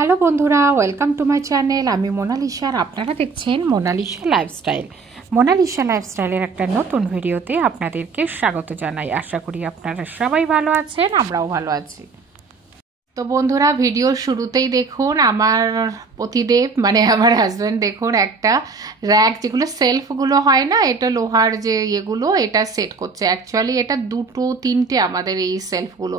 Hello বন্ধুরা, welcome to my channel. আমি Mona Lisa আর আপনারা দেখছেন মোনালিসা লাইফস্টাইল। মোনালিসা লাইফস্টাইলের একটা নতুন ভিডিওতে আপনাদেরকে স্বাগত জানাই। আশা করি আপনারা সবাই ভালো আছেন, আমরাও ভালো আছি। তো বন্ধুরা, ভিডিওর শুরুতেই দেখুন আমার পতিদেব মানে আমার হাজব্যান্ড দেখুন একটা র্যাক, যেগুলো সেলফগুলো হয় না, এটা লোহার যে ইয়েগুলো, এটা সেট করছে। অ্যাকচুয়ালি এটা দুটো তিনটে আমাদের এই সেলফগুলো।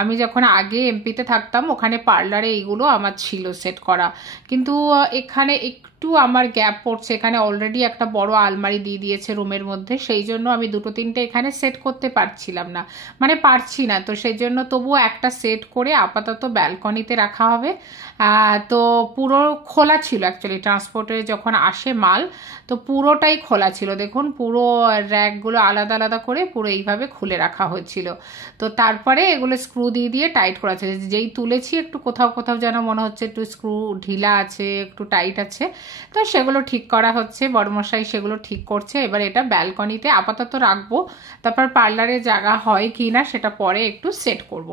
আমি যখন আগে এমপিতে থাকতাম ওখানে পার্লারে এইগুলো আমার ছিল সেট করা, কিন্তু এখানে একটু আমার গ্যাপ পড়ছে। এখানে অলরেডি একটা বড় আলমারি দিয়ে দিয়েছে রুমের মধ্যে, সেই জন্য আমি দুটো তিনটে এখানে সেট করতে পারছিলাম না, মানে পারছি না। তো সেই জন্য তবুও একটা সেট করে আপাতত ব্যালকনিতে রাখা হবে। তো পুরো খোলা ছিল অ্যাকচুয়ালি, ট্রান্সপোর্টে যখন আসে মাল তো পুরোটাই খোলা ছিল। দেখুন পুরো র্যাকগুলো আলাদা আলাদা করে পুরো এইভাবে খুলে রাখা হয়েছিল। তো তারপরে এগুলো স্ক্রু দিয়ে দিয়ে টাইট করা আছে। যেই তুলেছি একটু কোথাও কোথাও যেন মনে হচ্ছে একটু স্ক্রু ঢিলা আছে, একটু টাইট আছে, তো সেগুলো ঠিক করা হচ্ছে। বড়মশাই সেগুলো ঠিক করছে। এবার এটা ব্যালকনিতে আপাতত রাখবো, তারপর পার্লারে জায়গা হয় কি না সেটা পরে একটু সেট করব।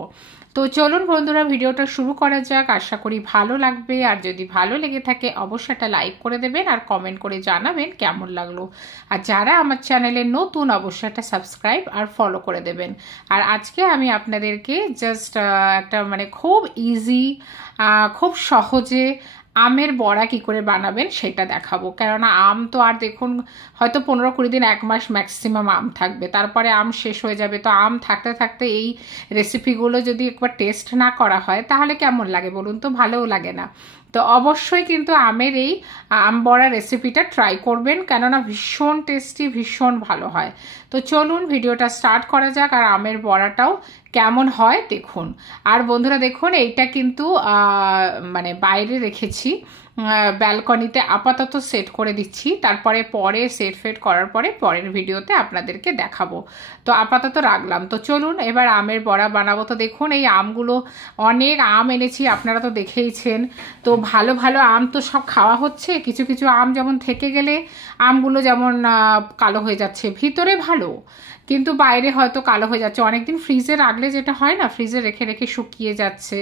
তো চলুন বন্ধুরা, ভিডিওটা শুরু করা যাক। আশা করি ভালো লাগবে, আর যদি ভালো লেগে থাকে অবশ্যই একটা লাইক করে দেবেন আর কমেন্ট করে জানাবেন কেমন লাগলো। আর যারা আমার চ্যানেলে নতুন অবশ্যই একটা সাবস্ক্রাইব আর ফলো করে দেবেন। আর আজকে আমি আপনাদেরকে জাস্ট একটা মানে খুব ইজি, খুব সহজে আমের বড়া কি করে বানাবেন সেটা দেখাবো। কেননা আম তো আর দেখুন হয়তো 15-20 দিন, 1 মাস ম্যাক্সিমাম আম থাকবে, তারপরে আম শেষ হয়ে যাবে। তো আম থাকতে থাকতে এই রেসিপিগুলো যদি একবার টেস্ট না করা হয় তাহলে কেমন লাগে বলুন তো? ভালোও লাগে না। তো অবশ্যই কিন্তু আমের এই আম বড়া রেসিপিটা ট্রাই করবেন, কেননা ভীষণ টেস্টি, ভীষণ ভালো হয়। তো চলুন ভিডিওটা স্টার্ট করা যাক, আর আমের বড়াটাও কেমন হয় দেখুন। আর বন্ধুরা দেখুন, এইটা কিন্তু মানে বাইরে রেখেছি, ব্যালকনিতে আপাতত সেট করে দিচ্ছি, তারপরে পরে সেট ফেট করার পরে পরের ভিডিওতে আপনাদেরকে দেখাবো। তো আপাতত রাখলাম। তো চলুন এবার আমের বড়া বানাবো। তো দেখুন এই আমগুলো, অনেক আম এনেছি, আপনারা তো দেখেইছেন। তো ভালো ভালো আম তো সব খাওয়া হচ্ছে, কিছু কিছু আম যেমন থেকে গেলে আমগুলো যেমন কালো হয়ে যাচ্ছে, ভিতরে ভালো কিন্তু বাইরে হয়তো কালো হয়ে যাচ্ছে। অনেকদিন ফ্রিজে রাখলে যেটা হয় না, ফ্রিজে রেখে রেখে শুকিয়ে যাচ্ছে।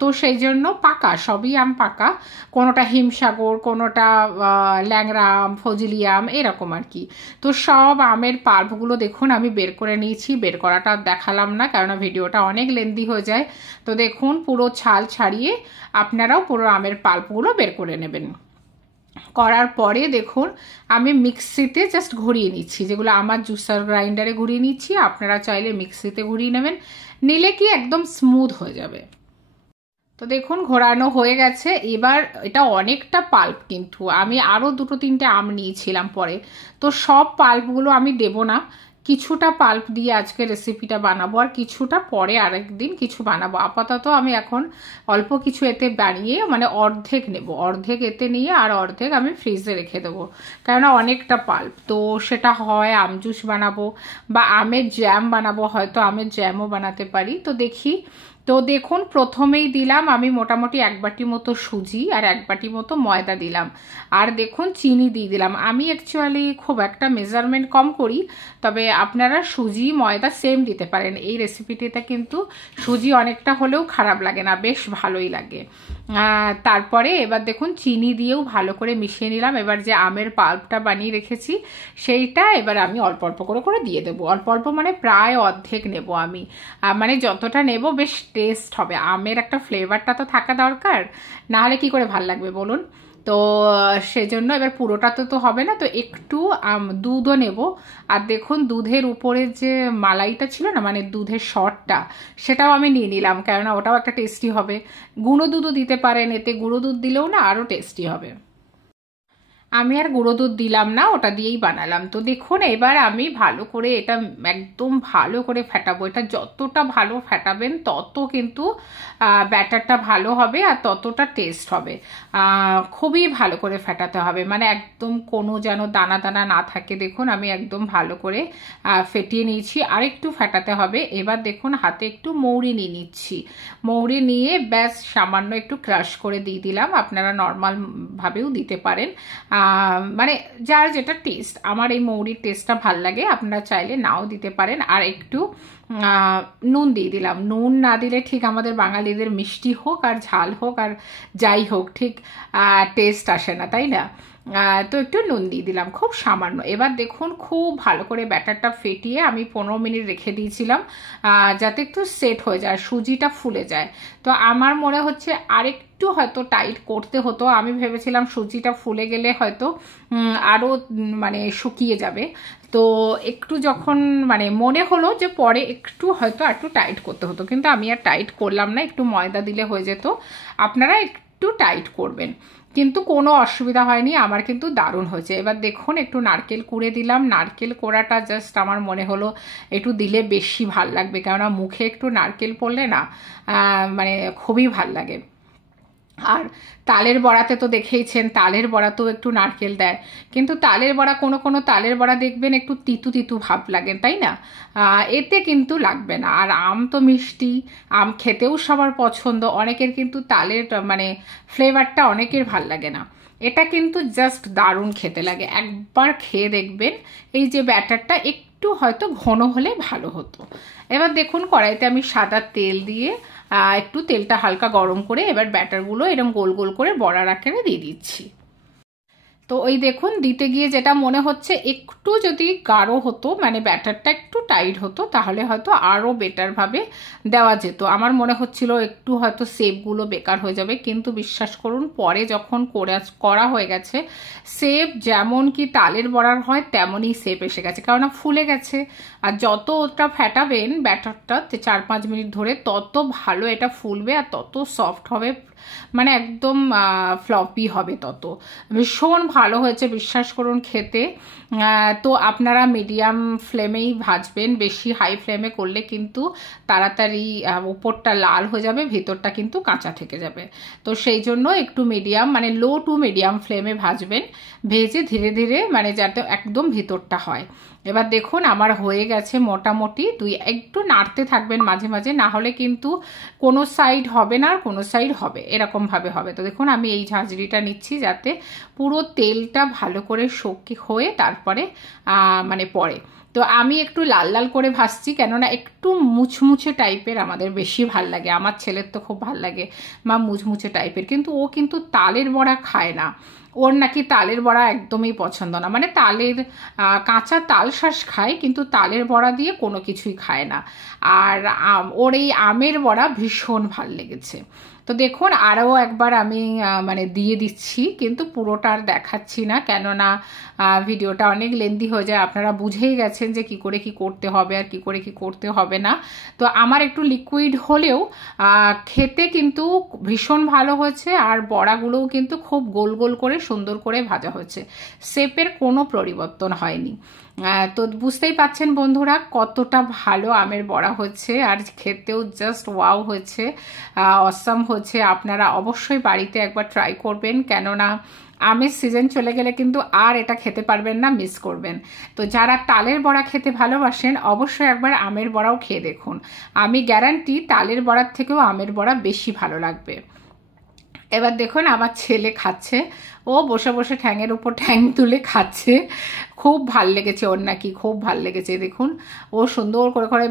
তো সেই জন্য পাকা, সবই আম পাকা, কোনোটা হিমসাগর, কোনোটা ল্যাংড়া আম, ফজলি আম, এরকম আর কি। তো সব আমের পাল্পগুলো দেখুন আমি বের করে নিয়েছি। বের করাটা দেখালাম না, কেননা ভিডিওটা অনেক লেন্দি হয়ে যায়। তো দেখুন পুরো ছাল ছাড়িয়ে আপনারাও পুরো আমের পাল্পগুলো বের করে নেবেন। করার পরে দেখুন আমি মিক্সিতে জাস্ট ঘুরিয়ে নিচ্ছি, যেগুলো আমার জুসার গ্রাইন্ডারে ঘুরিয়ে নিচ্ছি, আপনারা চাইলে মিক্সিতে ঘুরিয়ে নেবেন, নিলে কি একদম স্মুথ হয়ে যাবে। তো দেখুন ঘোরানো হয়ে গেছে। এবার এটা অনেকটা পাল্প, কিন্তু আমি আরও 2-3টে আম নিয়েছিলাম পরে, তো সব পাল্পগুলো আমি দেব না, কিছুটা পাল্প দিয়ে আজকে রেসিপিটা বানাবো, আর কিছুটা পরে আরেকদিন কিছু বানাবো। আপাতত আমি এখন অল্প কিছু এতে বানিয়ে মানে অর্ধেক নেব, অর্ধেক এতে নিয়ে আর অর্ধেক আমি ফ্রিজে রেখে দেবো, কেননা অনেকটা পাল্প। তো সেটা হয় আম জুস বানাবো বা আমের জ্যাম বানাবো, হয়তো আমের জ্যামও বানাতে পারি। তো দেখি। তো দেখুন প্রথমেই দিলাম আমি মোটামুটি 1 বাটি মতো সুজি আর 1 বাটি মতো ময়দা দিলাম, আর দেখুন চিনি দিয়ে দিলাম। আমি অ্যাকচুয়ালি খুব একটা মেজারমেন্ট কম করি, তবে আপনারা সুজি ময়দা সেম দিতে পারেন। এই রেসিপিটিতে কিন্তু সুজি অনেকটা হলেও খারাপ লাগে না, বেশ ভালোই লাগে। তারপরে এবার দেখুন চিনি দিয়েও ভালো করে মিশিয়ে নিলাম। এবার যে আমের পাল্পটা বানিয়ে রেখেছি সেইটা এবার আমি অল্প অল্প করে করে দিয়ে দেবো। অল্প অল্প মানে প্রায় অর্ধেক নেব আমি, মানে যতটা নেব বেশ টেস্ট হবে। আমের একটা ফ্লেভারটা তো থাকা দরকার, নাহলে কি করে ভাল লাগবে বলুন? তো সেজন্য এবার পুরোটা তো হবে না, তো একটু দুধও নেব। আর দেখুন দুধের উপরে যে মালাইটা ছিল না, মানে দুধের শটটা, সেটাও আমি নিয়ে নিলাম, কেননা ওটাও একটা টেস্টি হবে। গুঁড়ো দুধও দিতে পারেন, এতে গুঁড়ো দুধ দিলেও না আরও টেস্টি হবে। আমি আর গুঁড়ো দুধ দিলাম না, ওটা দিয়েই বানালাম। তো দেখুন এবার আমি ভালো করে এটা একদম ভালো করে ফেটাবো। এটা যতটা ভালো ফেটাবেন তত কিন্তু ব্যাটারটা ভালো হবে আর ততটা টেস্ট হবে। খুবই ভালো করে ফেটাতে হবে, মানে একদম কোনো যেন দানা দানা না থাকে। দেখুন আমি একদম ভালো করে ফেটিয়ে নিয়েছি, আর একটু ফেটাতে হবে। এবার দেখুন হাতে একটু মৌরি নিয়ে নিচ্ছি, মৌরি নিয়ে ব্যাস সামান্য একটু ক্রাশ করে দিয়ে দিলাম। আপনারা নর্মাল ভাবেও দিতে পারেন, মানে যার যেটা টেস্ট। আমার এই মৌরির টেস্টটা ভাল লাগে, আপনারা চাইলে নাও দিতে পারেন। আর একটু নুন দিয়ে দিলাম। নুন না দিলে ঠিক আমাদের বাঙালিদের মিষ্টি হোক আর ঝাল হোক আর যাই হোক ঠিক টেস্ট আসে না, তাই না? তো একটু নুন দিয়ে দিলাম, খুব সামান্য। এবার দেখুন খুব ভালো করে ব্যাটারটা ফেটিয়ে আমি 15 মিনিট রেখে দিয়েছিলাম যাতে একটু সেট হয়ে যায়, সুজিটা ফুলে যায়। তো আমার মনে হচ্ছে আরেকটু হয়তো টাইট করতে হতো। আমি ভেবেছিলাম সুজিটা ফুলে গেলে হয়তো আরও মানে শুকিয়ে যাবে। তো একটু যখন মানে মনে হলো যে পরে একটু হয়তো একটু টাইট করতে হতো, কিন্তু আমি আর টাইট করলাম না, একটু ময়দা দিলে হয়ে যেত। আপনারা একটু টাইট করবেন, কিন্তু কোনো অসুবিধা হয়নি, আমার কিন্তু দারুণ হয়েছে। এবার দেখুন একটু নারকেল কুড়ে দিলাম। নারকেল কোড়াটা জাস্ট আমার মনে হলো একটু দিলে বেশি ভাল লাগবে, কেননা মুখে একটু নারকেল পড়লে না মানে খুবই ভাল লাগে। আর তালের বড়াতে তো দেখেইছেন, তালের বড়াতেও একটু নারকেল দেয়, কিন্তু তালের বড়া কোনো তালের বড়া দেখবেন একটু তিতু তিতু ভাব লাগে, তাই না? এতে কিন্তু লাগবে না। আর আম তো মিষ্টি, আম খেতেও সবার পছন্দ, অনেকের কিন্তু তালের মানে ফ্লেভারটা অনেকের ভাল লাগে না। এটা কিন্তু জাস্ট দারুণ খেতে লাগে, একবার খেয়ে দেখবেন। এই যে ব্যাটারটা একটু হয়তো ঘন হলে ভালো হতো। এবার দেখুন কড়াইতে আমি সাদা তেল দিয়ে একটু তেলটা হালকা গরম করে এবার ব্যাটারগুলো এরকম গোল গোল করে বড়ার আকারে দিয়ে দিচ্ছি। তো ওই দেখুন দিতে গিয়ে যেটা মনে হচ্ছে একটু যদি গাঢ় হতো, মানে ব্যাটারটা একটু টাইট হতো, তাহলে হয়তো আরও বেটারভাবে দেওয়া যেত। আমার মনে হচ্ছিল একটু হয়তো শেপগুলো বেকার হয়ে যাবে, কিন্তু বিশ্বাস করুন পরে যখন করা হয়ে গেছে শেপ যেমন কি তালের বড়ার হয় তেমনই শেপ এসে গেছে, কেননা ফুলে গেছে। আর যত ওটা ফেটাবেন ব্যাটারটা 4-5 মিনিট ধরে, তত ভালো এটা ফুলবে আর তত সফট হবে, মানে একদম ফ্লপি হবে, তত ভীষণ ভালো হয়েছে বিশ্বাস করুন খেতে। তো আপনারা মিডিয়াম ফ্লেমেই ভাজবেন, বেশি হাই ফ্লেমে করলে কিন্তু তাড়াতাড়ি উপরটা লাল হয়ে যাবে, ভেতরটা কিন্তু কাঁচা থেকে যাবে। তো সেই জন্য একটু মিডিয়াম মানে লো টু মিডিয়াম ফ্লেমে ভাজবেন, ভেজে ধীরে ধীরে মানে যাতে একদম ভিতরটা হয়। এবার দেখুন আমার হয়ে গেছে মোটামুটি, একটু নাড়তে থাকবেন মাঝে মাঝে, না হলে কিন্তু কোনো সাইড হবে না আর কোনো সাইড হবে, এরকমভাবে হবে। তো দেখুন আমি এই ঝাঁঝরিটা নিচ্ছি যাতে পুরো তেলটা ভালো করে শুকি হয়ে তারপরে মানে পড়ে। তো আমি একটু লাল লাল করে ভাজছি, কেননা একটু মুচমুচে টাইপের আমাদের বেশি ভাল লাগে। আমার ছেলের তো খুব ভাল লাগে মা মুচমুচে টাইপের, কিন্তু ও কিন্তু তালের বড়া খায় না, ওর নাকি তালের বড়া একদমই পছন্দ না, মানে তালের কাঁচা তাল শাঁস খায় কিন্তু তালের বড়া দিয়ে কোনো কিছুই খায় না। আর ওর এই আমের বড়া ভীষণ ভাল লেগেছে। তো দেখুন আরও একবার আমি মানে দিয়ে দিচ্ছি, কিন্তু পুরোটা আর দেখাচ্ছি না, কেননা ভিডিওটা অনেক লেন্দি হয়ে যায়। আপনারা বুঝেই গেছেন যে কি করে কি করতে হবে আর কি করে কি করতে হবে না। তো আমার একটু লিকুইড হলেও খেতে কিন্তু ভীষণ ভালো হয়েছে, আর বড়াগুলোও কিন্তু খুব গোল গোল করে সুন্দর করে ভাজা হয়েছে, শেপের কোনো পরিবর্তন হয়নি। তো বুঝতেই পাচ্ছেন বন্ধুরা কতটা ভালো আমের বড়া হচ্ছে, আর খেতেও জাস্ট ওয়াও হয়েছে, অসাম হচ্ছে। আপনারা অবশ্যই বাড়িতে একবার ট্রাই করবেন, কেননা আমের সিজন চলে গেলে কিন্তু আর এটা খেতে পারবেন না, মিস করবেন। তো যারা তালের বড়া খেতে ভালোবাসেন অবশ্যই একবার আমের বড়াও খেয়ে দেখুন, আমি গ্যারান্টি তালের বড়ার থেকেও আমের বড়া বেশি ভালো লাগবে। এবার দেখুন আমার ছেলে খাচ্ছে, ও বসে বসে ঠ্যাঙের উপর ঠ্যাং তুলে খাচ্ছে, খুব ভাল লেগেছে ওর, নাকি খুব ভাল লেগেছে। দেখুন ও সুন্দর করে করে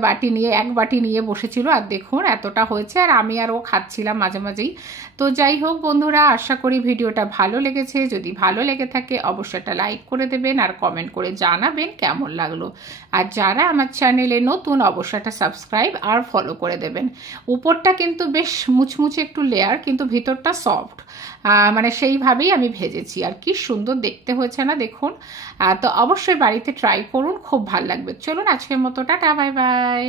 এক বাটি নিয়ে বসেছিল, আর দেখুন এতটা হয়েছে, আর আমি আর ও খাচ্ছিলাম মাঝে মাঝেই। তো যাই হোক বন্ধুরা, আশা করি ভিডিওটা ভালো লেগেছে। যদি ভালো লেগে থাকে অবশ্যই একটা লাইক করে দেবেন আর কমেন্ট করে জানাবেন কেমন লাগলো। আর যারা আমার চ্যানেলে নতুন অবশ্যই একটা সাবস্ক্রাইব আর ফলো করে দেবেন। উপরটা কিন্তু বেশ মুচমুচে একটু লেয়ার, কিন্তু ভিতরটা সফট, মানে সেইভাবেই আমি ভেজেছি, আর কি সুন্দর দেখতে হয়েছে না দেখুন। তো অবশ্যই বাড়িতে ট্রাই করুন, খুব ভালো লাগবে। চলুন আজকের মতো টাটা, বাই বাই।